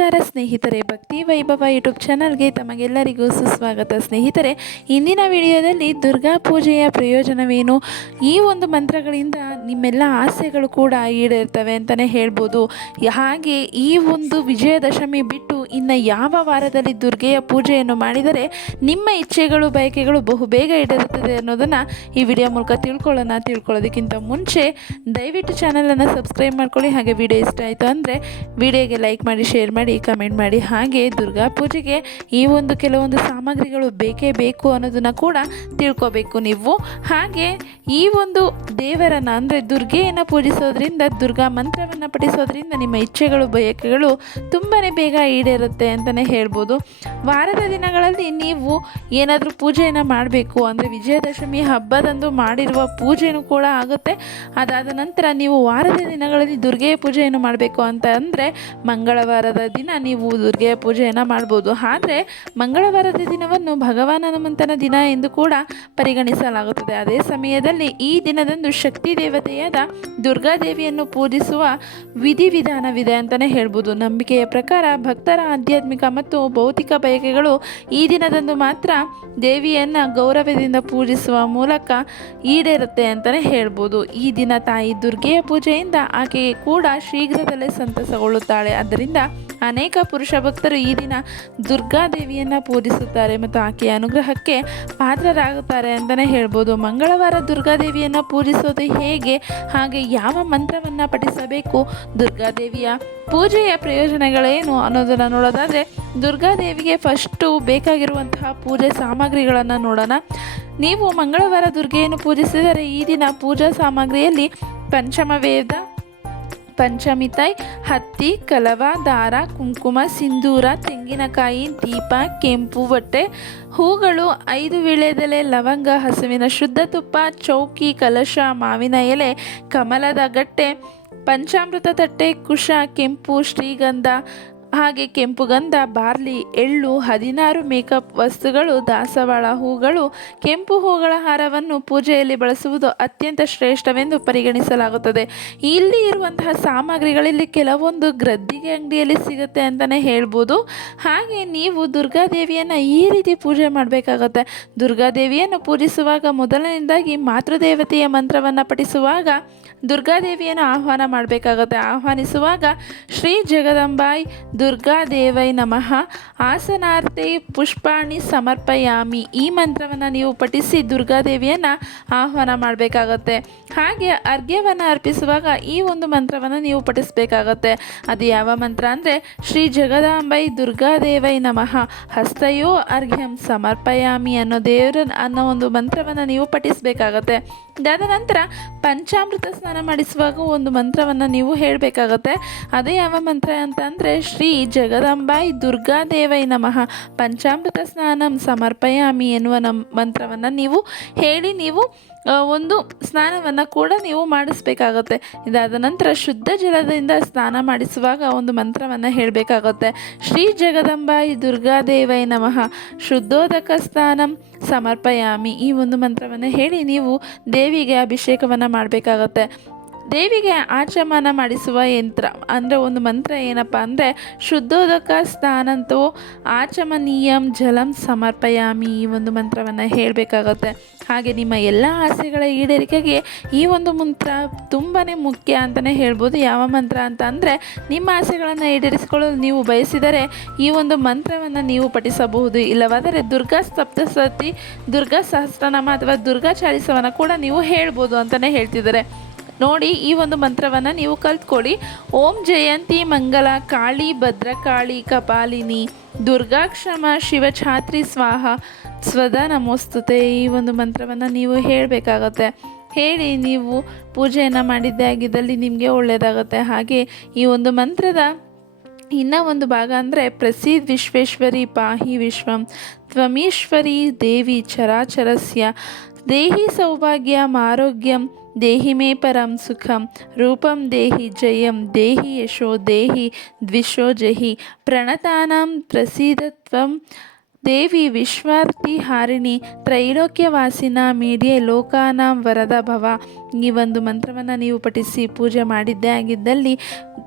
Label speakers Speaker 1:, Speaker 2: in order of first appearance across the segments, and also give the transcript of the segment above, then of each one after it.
Speaker 1: ನಮಸ್ಕಾರ ಸ್ನೇಹಿತರೆ, ಭಕ್ತಿ ವೈಭವ ಯೂಟ್ಯೂಬ್ ಚಾನಲ್ಗೆ ತಮಗೆಲ್ಲರಿಗೂ ಸುಸ್ವಾಗತ. ಸ್ನೇಹಿತರೆ, ಇಂದಿನ ವಿಡಿಯೋದಲ್ಲಿ ದುರ್ಗಾ ಪೂಜೆಯ ಪ್ರಯೋಜನವೇನು? ಈ ಒಂದು ಮಂತ್ರಗಳಿಂದ ನಿಮ್ಮೆಲ್ಲ ಆಸೆಗಳು ಕೂಡ ಈಡೇರ್ತವೆ ಅಂತಲೇ ಹೇಳ್ಬೋದು. ಹಾಗೆ ಈ ಒಂದು ವಿಜಯದಶಮಿ ಬಿಟ್ಟು ಇನ್ನು ಯಾವ ವಾರದಲ್ಲಿ ದುರ್ಗೆಯ ಪೂಜೆಯನ್ನು ಮಾಡಿದರೆ ನಿಮ್ಮ ಇಚ್ಛೆಗಳು, ಬಯಕೆಗಳು ಬಹು ಬೇಗ ಈಡೇರುತ್ತದೆ ಅನ್ನೋದನ್ನು ಈ ವಿಡಿಯೋ ಮೂಲಕ ತಿಳ್ಕೊಳ್ಳೋಣ. ತಿಳ್ಕೊಳ್ಳೋದಕ್ಕಿಂತ ಮುಂಚೆ ದಯವಿಟ್ಟು ಚಾನಲನ್ನು ಸಬ್ಸ್ಕ್ರೈಬ್ ಮಾಡ್ಕೊಳ್ಳಿ. ಹಾಗೆ ವಿಡಿಯೋ ಇಷ್ಟ ಆಯಿತು ಅಂದರೆ ವಿಡಿಯೋಗೆ ಲೈಕ್ ಮಾಡಿ, ಶೇರ್ ಮಾಡಿ. ಕಮೆಂಟ್ ಮಾಡಿ. ಹಾಗೆ ದುರ್ಗಾ ಪೂಜೆಗೆ ಈ ಒಂದು ಕೆಲವೊಂದು ಸಾಮಗ್ರಿಗಳು ಬೇಕೇ ಬೇಕು ಅನ್ನೋದನ್ನು ಕೂಡ ತಿಳ್ಕೊಬೇಕು ನೀವು. ಹಾಗೆ ಈ ಒಂದು ದೇವರನ್ನು ಅಂದರೆ ದುರ್ಗೆಯನ್ನು ಪೂಜಿಸೋದ್ರಿಂದ, ದುರ್ಗಾ ಮಂತ್ರವನ್ನು ಪಠಿಸೋದ್ರಿಂದ ನಿಮ್ಮ ಇಚ್ಛೆಗಳು, ಬಯಕೆಗಳು ತುಂಬಾ ಬೇಗ ಈಡೇರುತ್ತೆ ಅಂತಲೇ ಹೇಳ್ಬೋದು. ವಾರದ ದಿನಗಳಲ್ಲಿ ನೀವು ಏನಾದರೂ ಪೂಜೆಯನ್ನು ಮಾಡಬೇಕು, ಅಂದರೆ ವಿಜಯದಶಮಿ ಹಬ್ಬದಂದು ಮಾಡಿರುವ ಪೂಜೆನೂ ಕೂಡ ಆಗುತ್ತೆ. ಅದಾದ ನಂತರ ನೀವು ವಾರದ ದಿನಗಳಲ್ಲಿ ದುರ್ಗೆಯ ಪೂಜೆಯನ್ನು ಮಾಡಬೇಕು ಅಂತ ಅಂದರೆ ಮಂಗಳವಾರದ ದಿನ ನೀವು ದುರ್ಗೆಯ ಪೂಜೆಯನ್ನು ಮಾಡ್ಬೋದು. ಆದರೆ ಮಂಗಳವಾರದ ದಿನವನ್ನು ಭಗವಾನ್ ಹನುಮಂತನ ದಿನ ಎಂದು ಕೂಡ ಪರಿಗಣಿಸಲಾಗುತ್ತದೆ. ಅದೇ ಸಮಯದಲ್ಲಿ ಈ ದಿನದಂದು ಶಕ್ತಿ ದೇವತೆಯಾದ ದುರ್ಗಾದೇವಿಯನ್ನು ಪೂಜಿಸುವ ವಿಧಿವಿಧಾನವಿದೆ ಅಂತಲೇ ಹೇಳ್ಬೋದು. ನಂಬಿಕೆಯ ಪ್ರಕಾರ ಭಕ್ತರ ಆಧ್ಯಾತ್ಮಿಕ ಮತ್ತು ಭೌತಿಕ ಬಯಕೆಗಳು ಈ ದಿನದಂದು ಮಾತ್ರ ದೇವಿಯನ್ನು ಗೌರವದಿಂದ ಪೂಜಿಸುವ ಮೂಲಕ ಈಡೇರುತ್ತೆ ಅಂತಲೇ ಹೇಳ್ಬೋದು. ಈ ದಿನ ತಾಯಿ ದುರ್ಗೆಯ ಪೂಜೆಯಿಂದ ಆಕೆಗೆ ಕೂಡ ಶೀಘ್ರದಲ್ಲೇ ಸಂತಸಗೊಳ್ಳುತ್ತಾಳೆ. ಆದ್ದರಿಂದ ಅನೇಕ ಪುರುಷ ಭಕ್ತರು ಈ ದಿನ ದುರ್ಗಾದೇವಿಯನ್ನು ಪೂಜಿಸುತ್ತಾರೆ ಮತ್ತು ಆಕೆಯ ಅನುಗ್ರಹಕ್ಕೆ ಪಾತ್ರರಾಗುತ್ತಾರೆ ಅಂತಲೇ ಹೇಳ್ಬೋದು. ಮಂಗಳವಾರ ದುರ್ಗಾದೇವಿಯನ್ನು ಪೂಜಿಸೋದು ಹೇಗೆ? ಹಾಗೆ ಯಾವ ಮಂತ್ರವನ್ನು ಪಠಿಸಬೇಕು? ದುರ್ಗಾದೇವಿಯ ಪೂಜೆಯ ಪ್ರಯೋಜನಗಳೇನು ಅನ್ನೋದನ್ನು ನೋಡೋದಾದರೆ, ದುರ್ಗಾದೇವಿಗೆ ಫಸ್ಟು ಬೇಕಾಗಿರುವಂತಹ ಪೂಜೆ ಸಾಮಗ್ರಿಗಳನ್ನು ನೋಡೋಣ. ನೀವು ಮಂಗಳವಾರ ದುರ್ಗೆಯನ್ನು ಪೂಜಿಸಿದರೆ ಈ ದಿನ ಪೂಜಾ ಸಾಮಗ್ರಿಯಲ್ಲಿ ಪಂಚಮ ವೇದ ಪಂಚಮಿತೈ ಹತ್ತಿ ಕಲವ ದಾರ, ಕುಂಕುಮ, ಸಿಂಧೂರ, ತೆಂಗಿನಕಾಯಿ, ದೀಪ, ಕೆಂಪು ಬಟ್ಟೆ, ಹೂಗಳು, ಐದು ವಿಳೆದೆಲೆ ಲವಂಗ, ಹಸುವಿನ ಶುದ್ಧ ತುಪ್ಪ, ಚೌಕಿ, ಕಲಶ, ಮಾವಿನ ಎಲೆ, ಕಮಲದ ಗಟ್ಟೆ, ಪಂಚಾಮೃತ ತಟ್ಟೆ, ಕುಶ, ಕೆಂಪು, ಶ್ರೀಗಂಧ ಹಾಗೆ ಕೆಂಪು ಗಂಧ, ಬಾರ್ಲಿ, ಎಳ್ಳು, ಹದಿನಾರು ಮೇಕಪ್ ವಸ್ತುಗಳು, ದಾಸವಾಳ ಹೂಗಳು, ಕೆಂಪು ಹೂಗಳ ಹಾರವನ್ನು ಪೂಜೆಯಲ್ಲಿ ಬಳಸುವುದು ಅತ್ಯಂತ ಶ್ರೇಷ್ಠವೆಂದು ಪರಿಗಣಿಸಲಾಗುತ್ತದೆ. ಇಲ್ಲಿ ಇರುವಂತಹ ಸಾಮಗ್ರಿಗಳಲ್ಲಿ ಕೆಲವೊಂದು ಗ್ರದ್ದಿಗೆ ಅಂಗಡಿಯಲ್ಲಿ ಸಿಗುತ್ತೆ ಅಂತಲೇ ಹೇಳ್ಬೋದು. ಹಾಗೆ ನೀವು ದುರ್ಗಾದೇವಿಯನ್ನು ಈ ರೀತಿ ಪೂಜೆ ಮಾಡಬೇಕಾಗತ್ತೆ. ದುರ್ಗಾದೇವಿಯನ್ನು ಪೂಜಿಸುವಾಗ ಮೊದಲನೇದಾಗಿ ಮಾತೃದೇವತೆಯ ಮಂತ್ರವನ್ನು ಪಠಿಸುವಾಗ ದುರ್ಗಾದೇವಿಯನ್ನು ಆಹ್ವಾನ ಮಾಡಬೇಕಾಗುತ್ತೆ. ಆಹ್ವಾನಿಸುವಾಗ ಶ್ರೀ ಜಗದಂಬಾಯ್ ದುರ್ಗಾದೇವೈ ನಮಃ. ಆಸನಾರ್ಥೆ ಪುಷ್ಪಾಣಿ ಸಮರ್ಪಯಾಮಿ. ಈ ಮಂತ್ರವನ್ನು ನೀವು ಪಠಿಸಿ ದುರ್ಗಾದೇವಿಯನ್ನು ಆಹ್ವಾನ ಮಾಡಬೇಕಾಗತ್ತೆ. ಹಾಗೆ ಅರ್ಘ್ಯವನ್ನು ಅರ್ಪಿಸುವಾಗ ಈ ಒಂದು ಮಂತ್ರವನ್ನು ನೀವು ಪಠಿಸಬೇಕಾಗತ್ತೆ. ಅದು ಯಾವ ಮಂತ್ರ ಅಂದರೆ, ಶ್ರೀ ಜಗದಾಂಬೈ ದುರ್ಗಾದೇವೈ ನಮಃ. ಹಸ್ತಯೋ ಅರ್ಘ್ಯಂ ಸಮರ್ಪಯಾಮಿ ಅನ್ನೋ ದೇವರ ಅನ್ನೋ ಒಂದು ಮಂತ್ರವನ್ನು ನೀವು ಪಠಿಸಬೇಕಾಗತ್ತೆ. ಇದಾದ ನಂತರ ಪಂಚಾಮೃತ ಸ್ನಾನ ಮಾಡಿಸುವಾಗ ಒಂದು ಮಂತ್ರವನ್ನು ನೀವು ಹೇಳಬೇಕಾಗತ್ತೆ. ಅದೇ ಯಾವ ಮಂತ್ರ ಅಂತಂದರೆ ಶ್ರೀ ಜಗದಂಬಾಯಿ ದುರ್ಗಾದೇವೈ ನಮಃ. ಪಂಚಾಮೃತ ಸ್ನಾನಂ ಸಮರ್ಪಯಾಮಿ ಎನ್ನುವ ನಮ್ಮ ಮಂತ್ರವನ್ನು ನೀವು ಹೇಳಿ ನೀವು ಒಂದು ಸ್ನಾನವನ್ನು ಕೂಡ ನೀವು ಮಾಡಿಸ್ಬೇಕಾಗತ್ತೆ. ಇದಾದ ನಂತರ ಶುದ್ಧ ಜಲದಿಂದ ಸ್ನಾನ ಮಾಡಿಸುವಾಗ ಒಂದು ಮಂತ್ರವನ್ನು ಹೇಳಬೇಕಾಗತ್ತೆ. ಶ್ರೀ ಜಗದಂಬಾಯಿ ದುರ್ಗಾದೇವೈ ನಮಃ. ಶುದ್ಧೋದಕ ಸ್ನಾನಂ ಸಮರ್ಪಯಾಮಿ ಈ ಒಂದು ಮಂತ್ರವನ್ನು ಹೇಳಿ ನೀವು ದೇವಿಗೆ ಅಭಿಷೇಕವನ್ನು ಮಾಡಬೇಕಾಗತ್ತೆ. ದೇವಿಗೆ ಆಚಮನ ಮಾಡಿಸುವ ಯಂತ್ರ, ಅಂದರೆ ಒಂದು ಮಂತ್ರ ಏನಪ್ಪ ಅಂದರೆ, ಶುದ್ಧೋದಕ ಸ್ನಾನಂತೂ ಆಚಮನೀಯಂ ಜಲಂ ಸಮರ್ಪಯಾಮಿ ಈ ಒಂದು ಮಂತ್ರವನ್ನು ಹೇಳಬೇಕಾಗತ್ತೆ. ಹಾಗೆ ನಿಮ್ಮ ಎಲ್ಲ ಆಸೆಗಳ ಈಡೇರಿಕೆಗೆ ಈ ಒಂದು ಮಂತ್ರ ತುಂಬಾ ಮುಖ್ಯ ಅಂತಲೇ ಹೇಳ್ಬೋದು. ಯಾವ ಮಂತ್ರ ಅಂತ ಅಂದರೆ, ನಿಮ್ಮ ಆಸೆಗಳನ್ನು ಈಡೇರಿಸಿಕೊಳ್ಳಲು ನೀವು ಬಯಸಿದರೆ ಈ ಒಂದು ಮಂತ್ರವನ್ನು ನೀವು ಪಠಿಸಬಹುದು. ಇಲ್ಲವಾದರೆ ದುರ್ಗಾ ಸಪ್ತಸತಿ, ದುರ್ಗಾ ಸಹಸ್ರನಾಮ ಅಥವಾ ದುರ್ಗಾ ಚಾಲಿಸವನ್ನು ಕೂಡ ನೀವು ಹೇಳ್ಬೋದು ಅಂತಲೇ ಹೇಳ್ತಿದ್ದಾರೆ. ನೋಡಿ ಈ ಒಂದು ಮಂತ್ರವನ್ನು ನೀವು ಕಲ್ತ್ಕೊಳ್ಳಿ. ಓಂ ಜಯಂತಿ ಮಂಗಲ ಕಾಳಿ ಭದ್ರಕಾಳಿ ಕಪಾಲಿನಿ ದುರ್ಗಾಕ್ಷಮ ಶಿವಛಾತ್ರಿ ಸ್ವಾಹ ಸ್ವದ ನಮೋಸ್ತುತೆ ಈ ಒಂದು ಮಂತ್ರವನ್ನು ನೀವು ಹೇಳಬೇಕಾಗತ್ತೆ. ಹೇಳಿ ನೀವು ಪೂಜೆಯನ್ನು ಮಾಡಿದ್ದೇ ಆಗಿದ್ದಲ್ಲಿ ನಿಮಗೆ ಒಳ್ಳೆಯದಾಗುತ್ತೆ ಹಾಗೆ ಈ ಒಂದು ಮಂತ್ರದ ಇನ್ನ ಒಂದು ಭಾಗ ಅಂದರೆ ಪ್ರಸೀದ್ ವಿಶ್ವೇಶ್ವರಿ ಪಾಹಿ ವಿಶ್ವಂ ತ್ವಮೀಶ್ವರಿ ದೇವಿ ಚರಾಚರಸ್ಯ ದೇಹಿ ಸೌಭಾಗ್ಯ ಆರೋಗ್ಯಂ देहि मे परम सुखम रूपम देहि जयम देहि यशो देहि द्विशो जहि प्रणतानां प्रसीदत्वं ದೇವಿ ವಿಶ್ವಾರ್ಥಿ ಹಾರಿಣಿ ತ್ರೈಲೋಕ್ಯವಾಸಿನ ಮೀಡಿಯೆ ಲೋಕಾನಾಂ ವರದ ಭವ. ಈ ಒಂದು ಮಂತ್ರವನ್ನು ನೀವು ಪಠಿಸಿ ಪೂಜೆ ಮಾಡಿದ್ದೇ ಆಗಿದ್ದಲ್ಲಿ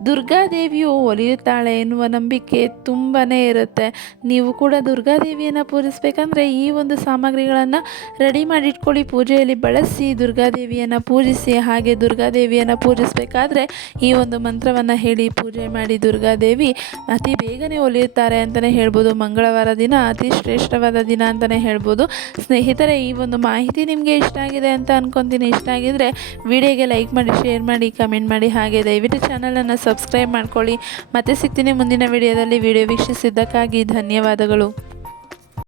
Speaker 1: ದುರ್ಗಾದೇವಿಯು ಒಲಿಯುತ್ತಾಳೆ ಎನ್ನುವ ನಂಬಿಕೆ ತುಂಬಾ ಇರುತ್ತೆ. ನೀವು ಕೂಡ ದುರ್ಗಾದೇವಿಯನ್ನು ಪೂಜಿಸಬೇಕಂದ್ರೆ ಈ ಒಂದು ಸಾಮಗ್ರಿಗಳನ್ನು ರೆಡಿ ಮಾಡಿ ಇಟ್ಕೊಳ್ಳಿ ಪೂಜೆಯಲ್ಲಿ ಬಳಸಿ ದುರ್ಗಾದೇವಿಯನ್ನು ಪೂಜಿಸಿ, ಹಾಗೆ ದುರ್ಗಾದೇವಿಯನ್ನು ಪೂಜಿಸಬೇಕಾದ್ರೆ ಈ ಒಂದು ಮಂತ್ರವನ್ನು ಹೇಳಿ ಪೂಜೆ ಮಾಡಿ ದುರ್ಗಾದೇವಿ ಅತಿ ಬೇಗನೆ ಒಲಿಯುತ್ತಾರೆ ಅಂತಲೇ ಹೇಳ್ಬೋದು. ಮಂಗಳವಾರ ದಿನ ಶ್ರೇಷ್ಠವಾದ ದಿನ ಅಂತಲೇ ಹೇಳ್ಬೋದು. ಸ್ನೇಹಿತರೆ, ಈ ಒಂದು ಮಾಹಿತಿ ನಿಮಗೆ ಇಷ್ಟ ಆಗಿದೆ ಅಂತ ಅನ್ಕೊತೀನಿ. ಇಷ್ಟ ಆಗಿದ್ದರೆ ವಿಡಿಯೋಗೆ ಲೈಕ್ ಮಾಡಿ, ಶೇರ್ ಮಾಡಿ, ಕಮೆಂಟ್ ಮಾಡಿ ಹಾಗೆ ದಯವಿಟ್ಟು ಚಾನಲನ್ನು ಸಬ್ಸ್ಕ್ರೈಬ್ ಮಾಡ್ಕೊಳ್ಳಿ. ಮತ್ತೆ ಸಿಗ್ತೀನಿ ಮುಂದಿನ ವಿಡಿಯೋದಲ್ಲಿ. ವಿಡಿಯೋ ವೀಕ್ಷಿಸಿದ್ದಕ್ಕಾಗಿ ಧನ್ಯವಾದಗಳು.